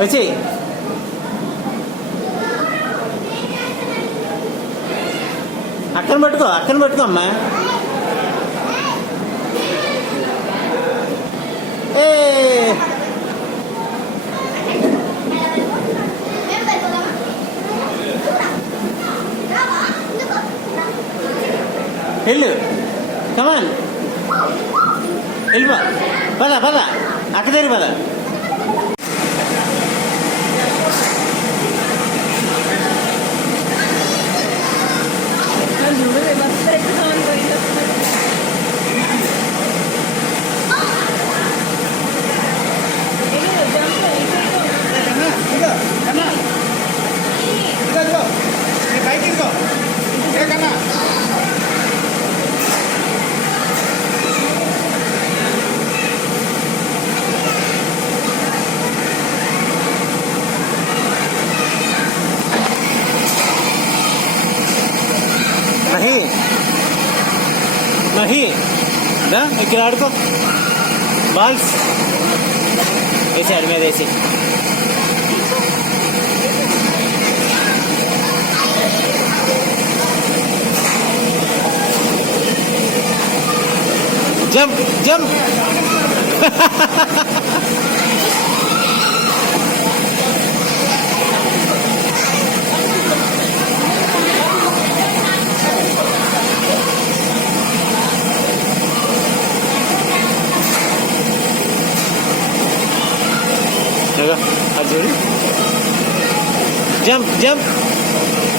Ready? அக்கன் பட்டுதோ அக்கன் பட்டுதோ அம்மா எல்லு come on எல்லுமா பதா பதா அக்கதேரி பதா नहीं ना एक को बाल ऐसे अरमे ऐसे जम जम dưới jump jump